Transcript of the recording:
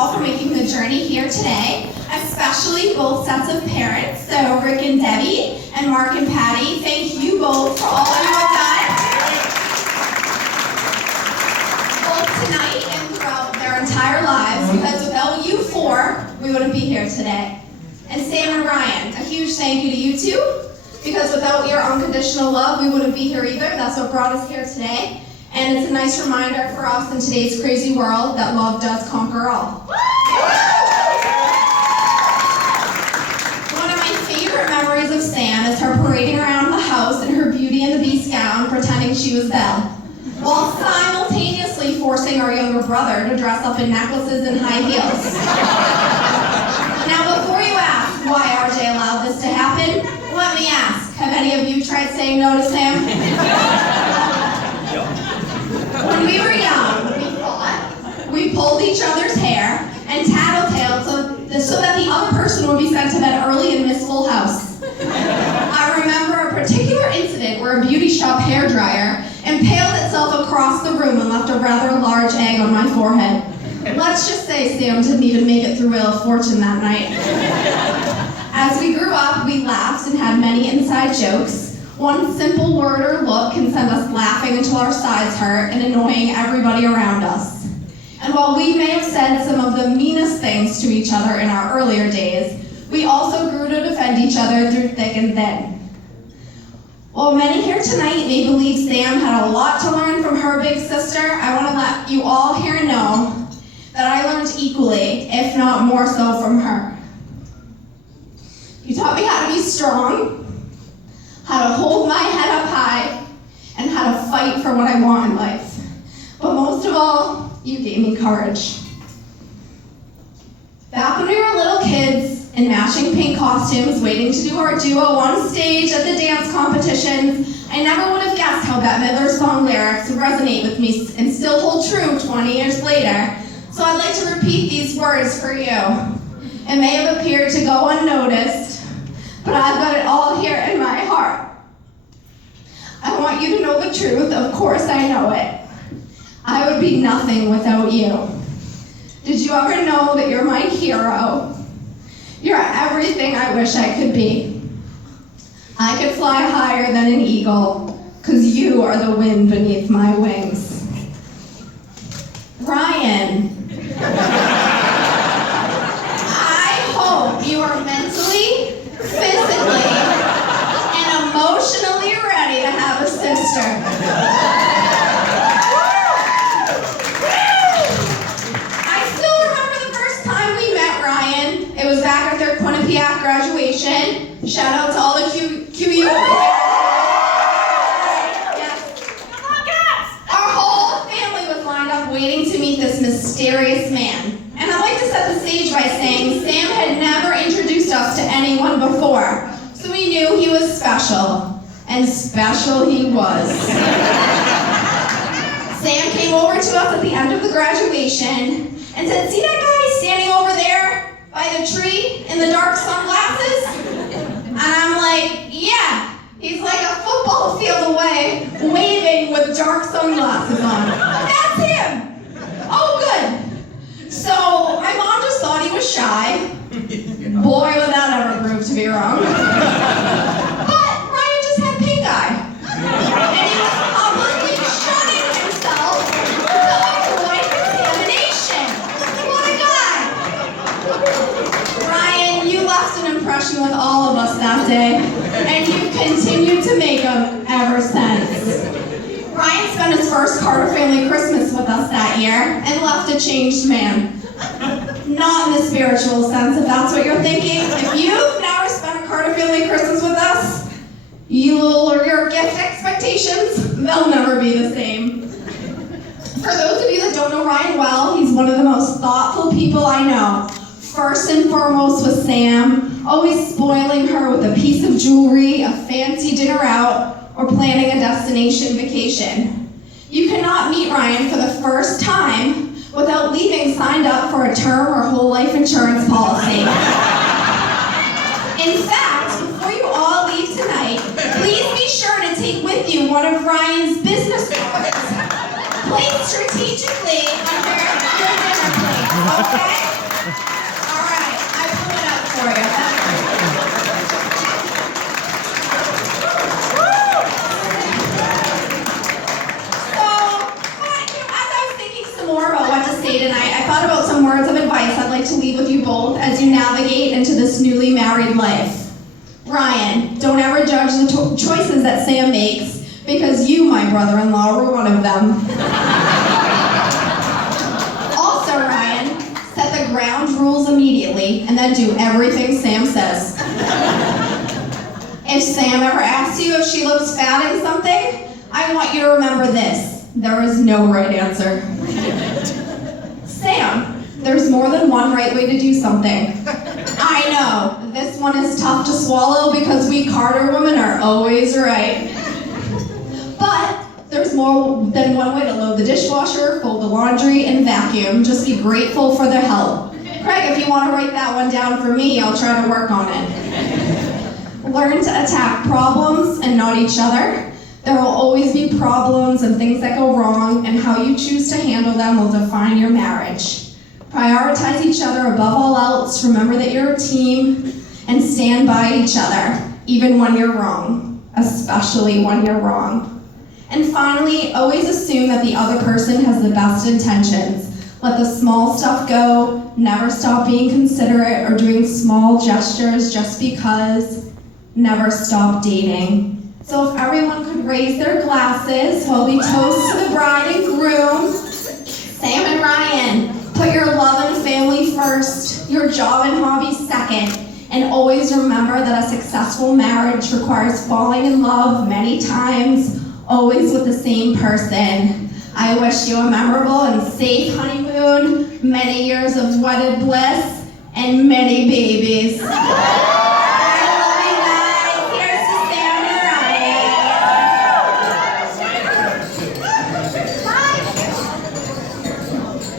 all for making the journey here today, especially both sets of parents, so Rick and Debbie, and Mark and Patty. Thank you both for all you have done, both tonight and throughout their entire lives, because without you four, we wouldn't be here today. And Sam and Ryan, a huge thank you to you two, because without your unconditional love, we wouldn't be here either. That's what brought us here today. And it's a nice reminder for us in today's crazy world that love does conquer all. One of my favorite memories of Sam is her parading around the house in her Beauty and the Beast gown, pretending she was Belle, while simultaneously forcing our younger brother to dress up in necklaces and high heels. Now, before you ask why RJ allowed this to happen, let me ask, have any of you tried saying no to Sam? When we were young, we fought, we pulled each other's hair, and tattletaled so that the other person would be sent to bed early and miss Full House. I remember a particular incident where a beauty shop hairdryer impaled itself across the room and left a rather large egg on my forehead. Let's just say Sam didn't even make it through Wheel of Fortune that night. As we grew up, we laughed and had many inside jokes. One simple word or look can send us laughing until our sides hurt and annoying everybody around us. And while we may have said some of the meanest things to each other in our earlier days, we also grew to defend each other through thick and thin. While many here tonight may believe Sam had a lot to learn from her big sister, I want to let you all here know that I learned equally, if not more so, from her. You taught me how to be strong, how to hold my head up high, and how to fight for what I want in life. But most of all, you gave me courage. Back when we were little kids in matching pink costumes, waiting to do our duo on stage at the dance competitions, I never would have guessed how Bette Midler's song lyrics would resonate with me and still hold true 20 years later. So I'd like to repeat these words for you. It may have appeared to go unnoticed, but I've got it all here in my heart. I want you to know the truth, of course I know it. I would be nothing without you. Did you ever know that you're my hero? You're everything I wish I could be. I could fly higher than an eagle, 'cause you are the wind beneath my wings. Ryan, I hope you are mentally, physically, and emotionally ready to have a sister. I still remember the first time we met Ryan. It was back at their Quinnipiac graduation. Shout out to all the QU. Our whole family was lined up waiting to meet this mysterious man. And I'd like to set the stage by saying Sam had never introduced us to anyone before, so we knew he was special. And special he was. Sam came over to us at the end of the graduation and said, "See that guy standing over there by the tree in the dark sunglasses?" And I'm like, "Yeah, he's like a football field away, waving with dark sunglasses on. That's him." Oh, good. So my mom just thought he was shy. Boy, would that ever prove to be wrong. But Ryan just had pink eye. And he was publicly shunning himself to avoid contamination. What a guy. Ryan, you left an impression with all of us that day, and you've continued to make them ever since. Ryan spent his first Carter family Christmas with us that year and left a changed man. Not in the spiritual sense, if that's what you're thinking. If you've never spent a Carter family Christmas with us, your gift expectations, they'll never be the same. For those of you that don't know Ryan well, he's one of the most thoughtful people I know. First and foremost with Sam, always spoiling her with a piece of jewelry, a fancy dinner out, or planning a destination vacation. You cannot meet Ryan for the first time without leaving signed up for a term or whole life insurance policy. In fact, before you all leave tonight, please be sure to take with you one of Ryan's business cards. Place strategically under your dinner plate, okay? All right, I blew it up for you. As I was thinking some more about what to say tonight, I thought about some words of advice I'd like to leave with you both as you navigate into this newly married life. Ryan, don't ever judge the choices that Sam makes, because you, my brother-in-law, were one of them. Also, Ryan, set the ground rules immediately and then do everything Sam says. If Sam ever asks you if she looks fat in something, I want you to remember this: there is no right answer. Sam, there's more than one right way to do something. I know, this one is tough to swallow because we Carter women are always right. But there's more than one way to load the dishwasher, fold the laundry, and vacuum. Just be grateful for their help. Craig, if you want to write that one down for me, I'll try to work on it. Learn to attack problems and not each other. There will always be problems and things that go wrong, and how you choose to handle them will define your marriage. Prioritize each other above all else. Remember that you're a team, and stand by each other, even when you're wrong, especially when you're wrong. And finally, always assume that the other person has the best intentions. Let the small stuff go. Never stop being considerate or doing small gestures just because. Never stop dating. So if everyone could raise their glasses while we toast to the bride and groom. Sam and Ryan, put your love and family first, your job and hobbies second, and always remember that a successful marriage requires falling in love many times, always with the same person. I wish you a memorable and safe honeymoon, many years of wedded bliss, and many babies.